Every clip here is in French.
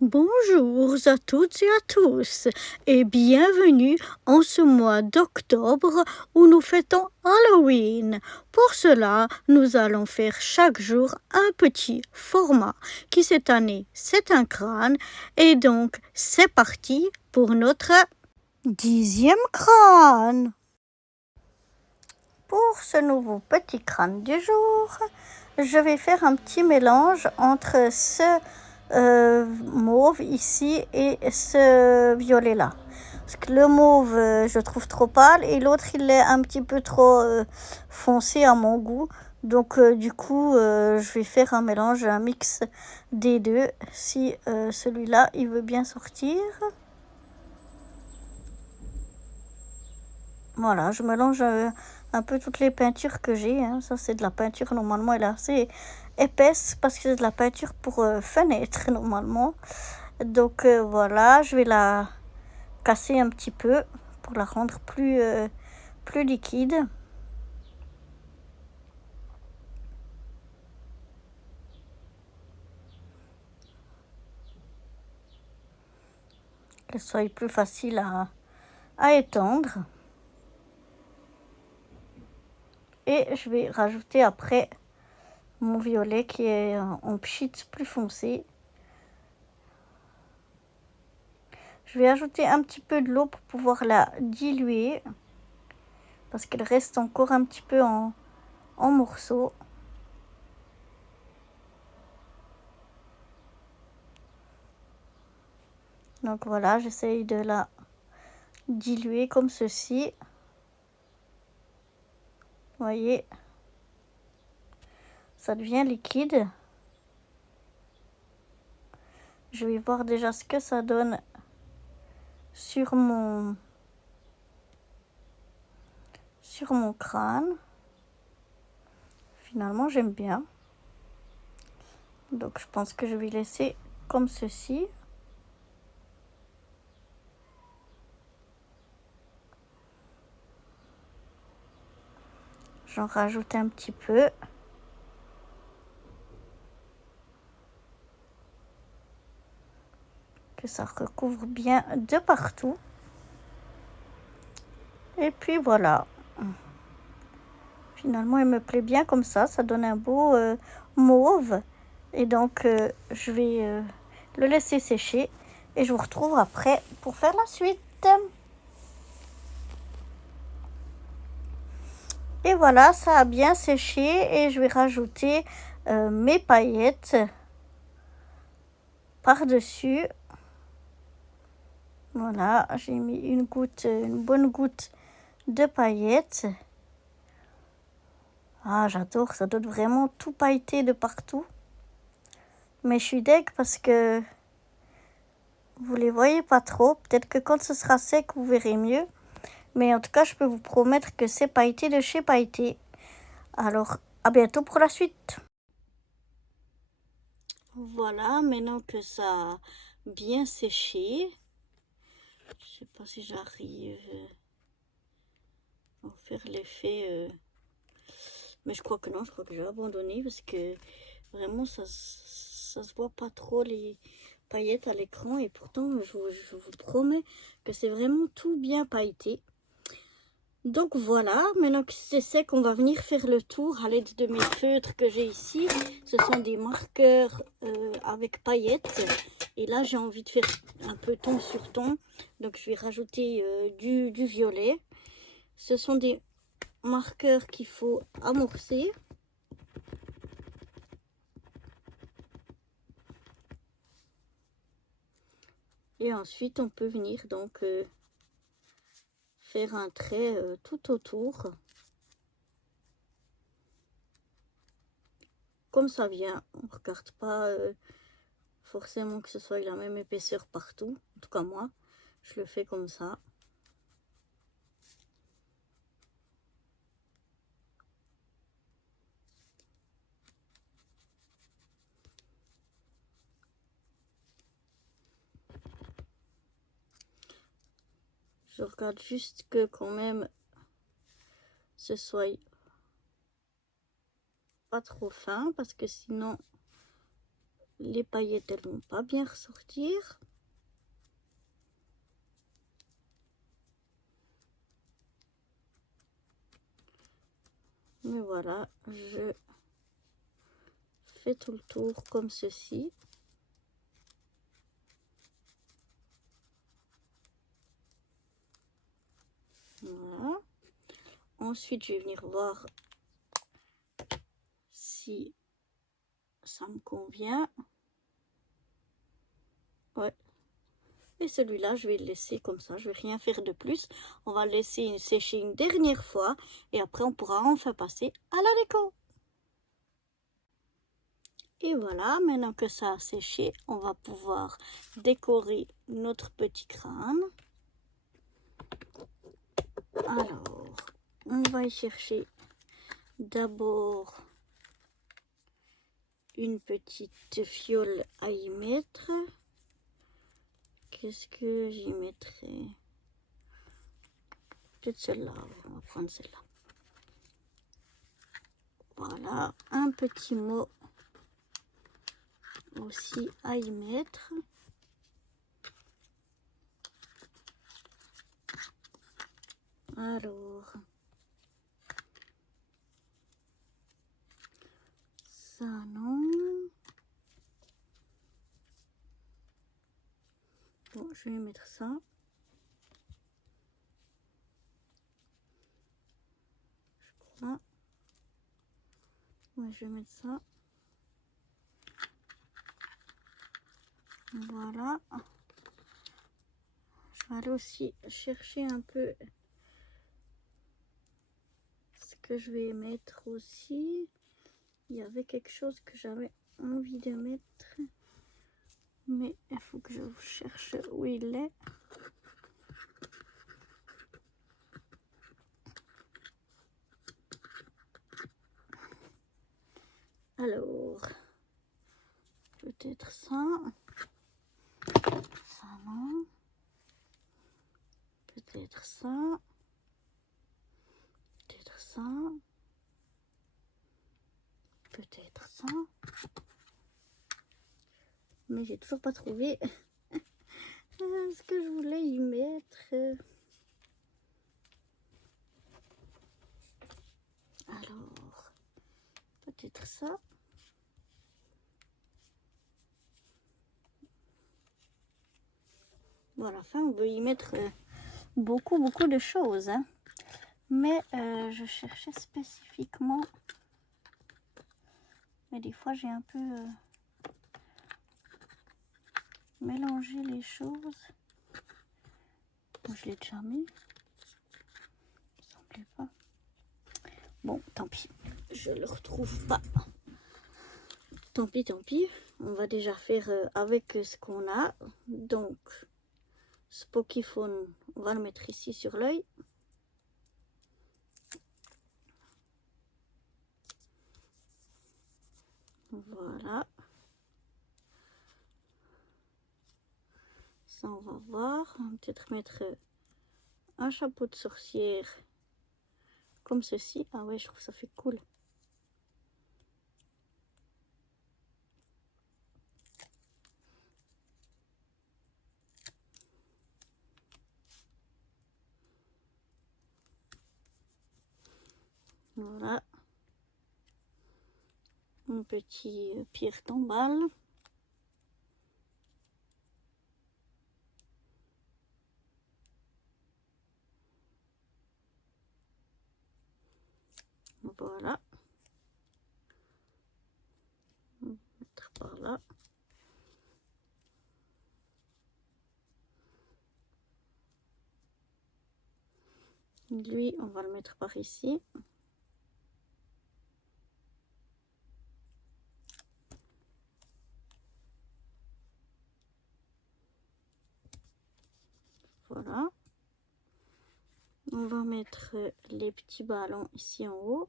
Bonjour à toutes et à tous et bienvenue en ce mois d'octobre où nous fêtons Halloween. Pour cela, nous allons faire chaque jour un petit format qui cette année c'est un crâne et donc c'est parti pour notre 10e crâne. Pour ce nouveau petit crâne du jour, je vais faire un petit mélange entre ce mauve ici et ce violet là. Parce que le mauve, je trouve trop pâle et l'autre, il est un petit peu trop foncé à mon goût. Donc, du coup, je vais faire un mélange, un mix des deux. Si celui-là, il veut bien sortir. Voilà, je mélange un peu toutes les peintures que j'ai. Hein. Ça, c'est de la peinture, normalement, elle est assez épaisse parce que c'est de la peinture pour fenêtre, normalement. Donc, voilà, je vais la casser un petit peu pour la rendre plus liquide. Qu'elle soit plus facile à étendre. Et je vais rajouter après mon violet qui est en pchit plus foncé. Je vais ajouter un petit peu de l'eau pour pouvoir la diluer parce qu'elle reste encore un petit peu en morceaux. Donc voilà, j'essaye de la diluer comme ceci. Vous voyez, ça devient liquide. Je vais voir déjà ce que ça donne sur mon crâne. Finalement, j'aime bien. Donc je pense que je vais laisser comme ceci. J'en rajoute un petit peu. Que ça recouvre bien de partout. Et puis voilà. Finalement, il me plaît bien comme ça. Ça donne un beau mauve. Et donc, je vais le laisser sécher. Et je vous retrouve après pour faire la suite. Et voilà, ça a bien séché. Et je vais rajouter mes paillettes par-dessus. Voilà, j'ai mis une bonne goutte de paillettes. Ah, j'adore, ça donne vraiment tout pailleté de partout. Mais je suis deg parce que vous les voyez pas trop. Peut-être que quand ce sera sec, vous verrez mieux. Mais en tout cas, je peux vous promettre que c'est pailleté de chez Pailleté. Alors, à bientôt pour la suite. Voilà, maintenant que ça a bien séché. Je sais pas si j'arrive à faire l'effet. Mais je crois que non, je crois que j'ai abandonné parce que vraiment ça se voit pas trop les paillettes à l'écran et pourtant je vous promets que c'est vraiment tout bien pailleté. Donc voilà, maintenant que c'est sec, on va venir faire le tour à l'aide de mes feutres que j'ai ici. Ce sont des marqueurs avec paillettes. Et là, j'ai envie de faire un peu ton sur ton. Donc je vais rajouter du violet. Ce sont des marqueurs qu'il faut amorcer. Et ensuite, on peut venir donc faire un trait tout autour. Comme ça vient. On ne regarde pas forcément que ce soit la même épaisseur partout. En tout cas, moi, je le fais comme ça. Je regarde juste que quand même ce soit pas trop fin parce que sinon les paillettes, elles vont pas bien ressortir. Mais voilà, je fais tout le tour comme ceci. Voilà. Ensuite, je vais venir voir si ça me convient. Ouais. Et celui-là, je vais le laisser comme ça. Je vais rien faire de plus. On va le laisser sécher une dernière fois. Et après, on pourra enfin passer à la déco. Et voilà, maintenant que ça a séché, on va pouvoir décorer notre petit crâne. Alors, on va y chercher d'abord une petite fiole à y mettre. Qu'est-ce que j'y mettrai? Peut-être celle-là, on va prendre celle-là. Voilà, un petit mot aussi à y mettre. Alors, ça non. Bon, je vais mettre ça. Je crois. Ouais, je vais mettre ça. Voilà. Je vais aller aussi chercher un peu ce que je vais mettre aussi. Il y avait quelque chose que j'avais envie de mettre. Mais il faut que je cherche où il est. Alors, peut-être ça. Ça non. Peut-être ça. Peut-être ça. Peut-être ça. Mais j'ai toujours pas trouvé ce que je voulais y mettre. Alors, peut-être ça. Bon, à la fin, on veut y mettre beaucoup de choses. Hein. Mais je cherchais spécifiquement. Mais des fois, j'ai un peu mélangé les choses. Bon, je l'ai déjà mis. Il ne semblait pas. Bon, tant pis. Je le retrouve pas. Tant pis, tant pis. On va déjà faire avec ce qu'on a. Donc, ce Poképhone, on va le mettre ici sur l'œil. Voilà. Ça, on va voir. On va peut-être mettre un chapeau de sorcière comme ceci. Ah ouais, je trouve que ça fait cool. Voilà. Un petit pierre tombale. Voilà. On va mettre par là. Lui, on va le mettre par ici. Voilà. On va mettre les petits ballons ici en haut.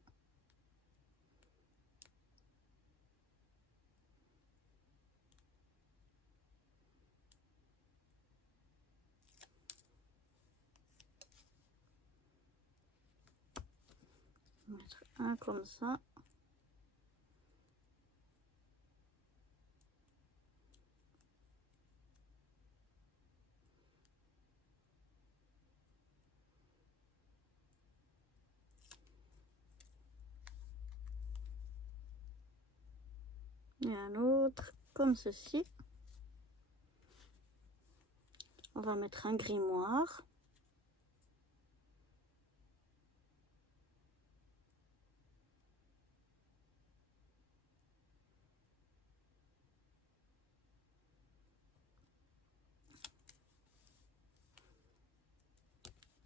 On va mettre un comme ça. Et un autre comme ceci. On va mettre un grimoire.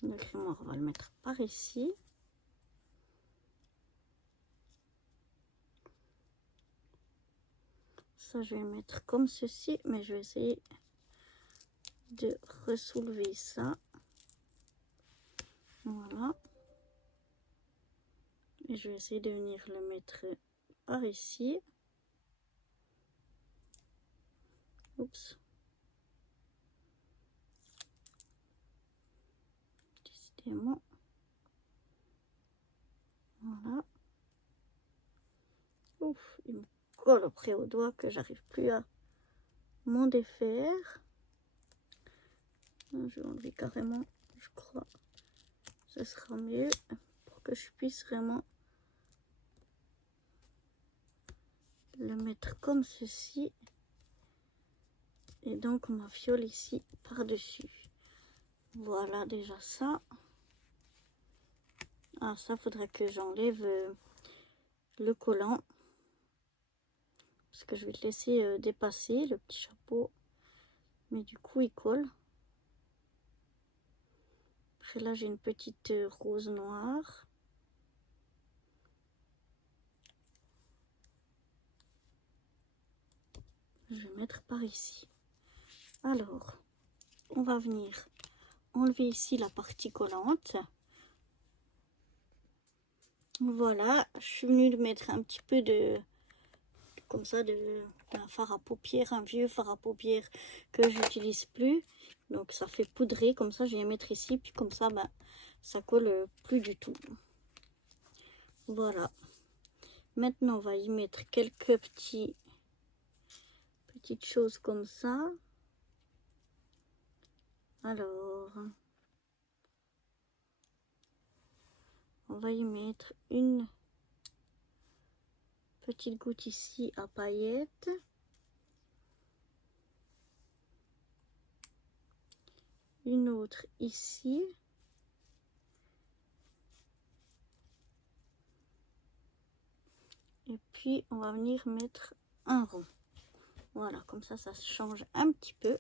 Le grimoire, on va le mettre par ici. Ça, je vais le mettre comme ceci, mais je vais essayer de ressoulever ça. Voilà. Et je vais essayer de venir le mettre par ici. Oups. Décidément. Voilà. Ouf, il me colle après au doigt que j'arrive plus à m'en défaire. Je vais enlever carrément, je crois. Ce sera mieux pour que je puisse vraiment le mettre comme ceci. Et donc ma fiole ici par-dessus. Voilà déjà ça. Ah, ça faudrait que j'enlève le collant. Parce que je vais le laisser dépasser le petit chapeau. Mais du coup il colle. Après là j'ai une petite rose noire. Je vais mettre par ici. Alors, on va venir enlever ici la partie collante. Voilà, je suis venue de mettre un petit peu de, comme ça, d'un fard à paupières, un vieux fard à paupières que j'utilise plus. Donc ça fait poudrer, comme ça je vais mettre ici, puis comme ça, ben, ça colle plus du tout. Voilà. Maintenant, on va y mettre quelques petites choses comme ça. Alors, on va y mettre une petite goutte ici à paillettes. Une autre ici. Et puis, on va venir mettre un rond. Voilà, comme ça change un petit peu.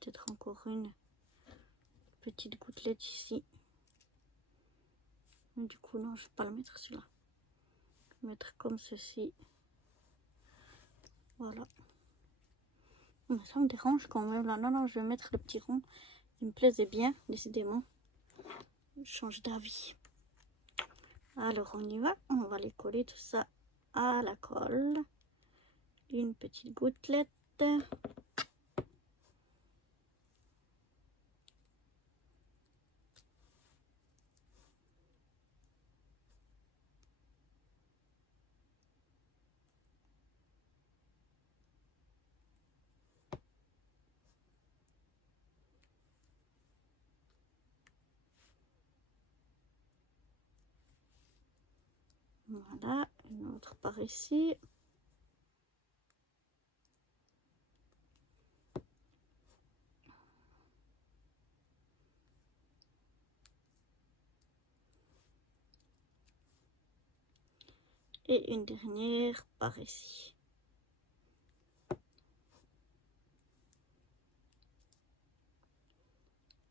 Peut-être encore une petite gouttelette ici. Du coup, non, je ne vais pas le mettre celui-là. Je vais mettre comme ceci. Voilà. Mais ça me dérange quand même là. Non, non, je vais mettre le petit rond. Il me plaisait bien, décidément. Je change d'avis. Alors, on y va. On va les coller tout ça à la colle. Une petite gouttelette. Voilà, une autre par ici. Et une dernière par ici.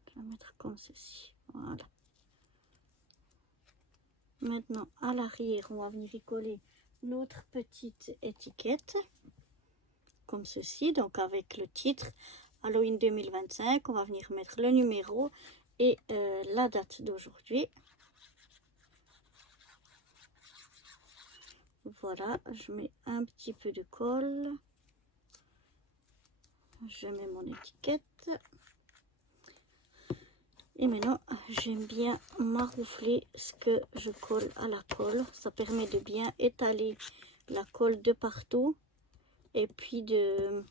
Je vais mettre comme ceci. Voilà. Maintenant, à l'arrière, on va venir y coller notre petite étiquette. Comme ceci, donc avec le titre Halloween 2025. On va venir mettre le numéro et la date d'aujourd'hui. Voilà, je mets un petit peu de colle. Je mets mon étiquette. Et maintenant, j'aime bien maroufler ce que je colle à la colle. Ça permet de bien étaler la colle de partout. Et puis de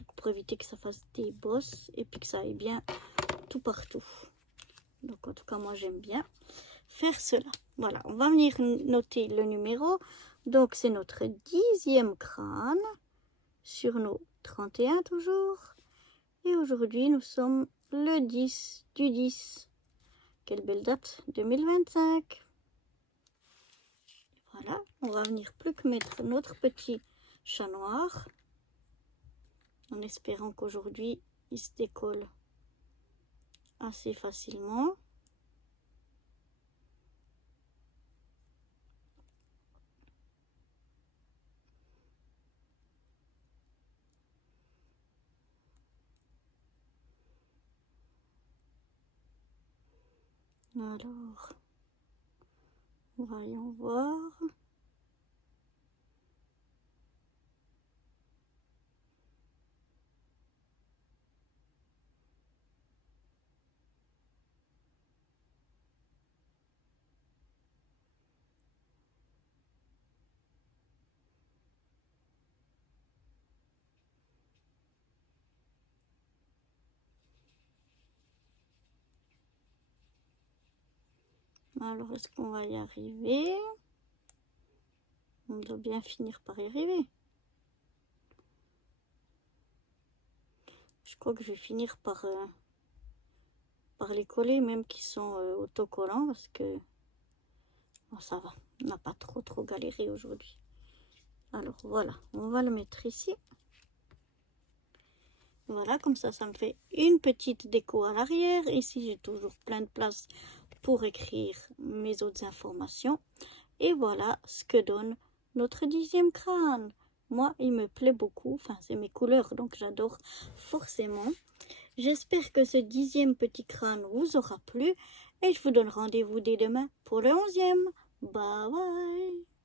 Donc pour éviter que ça fasse des bosses et puis que ça aille bien tout partout. Donc en tout cas moi j'aime bien faire cela. Voilà, on va venir noter le numéro. Donc c'est notre 10e crâne sur nos 31 toujours. Et aujourd'hui nous sommes le 10 du 10. Quelle belle date, 2025. Voilà, on va venir plus que mettre notre petit chat noir. En espérant qu'aujourd'hui il se décolle assez facilement. Alors, voyons voir. Alors, est-ce qu'on va y arriver? On doit bien finir par y arriver. Je crois que je vais finir par les coller, même qui sont autocollants, parce que bon, ça va. On n'a pas trop galéré aujourd'hui. Alors, voilà. On va le mettre ici. Voilà, comme ça me fait une petite déco à l'arrière. Ici, j'ai toujours plein de place pour écrire mes autres informations. Et voilà ce que donne notre 10e crâne. Moi, il me plaît beaucoup. Enfin, c'est mes couleurs, donc j'adore forcément. J'espère que ce 10e petit crâne vous aura plu. Et je vous donne rendez-vous dès demain pour le 11e. Bye bye.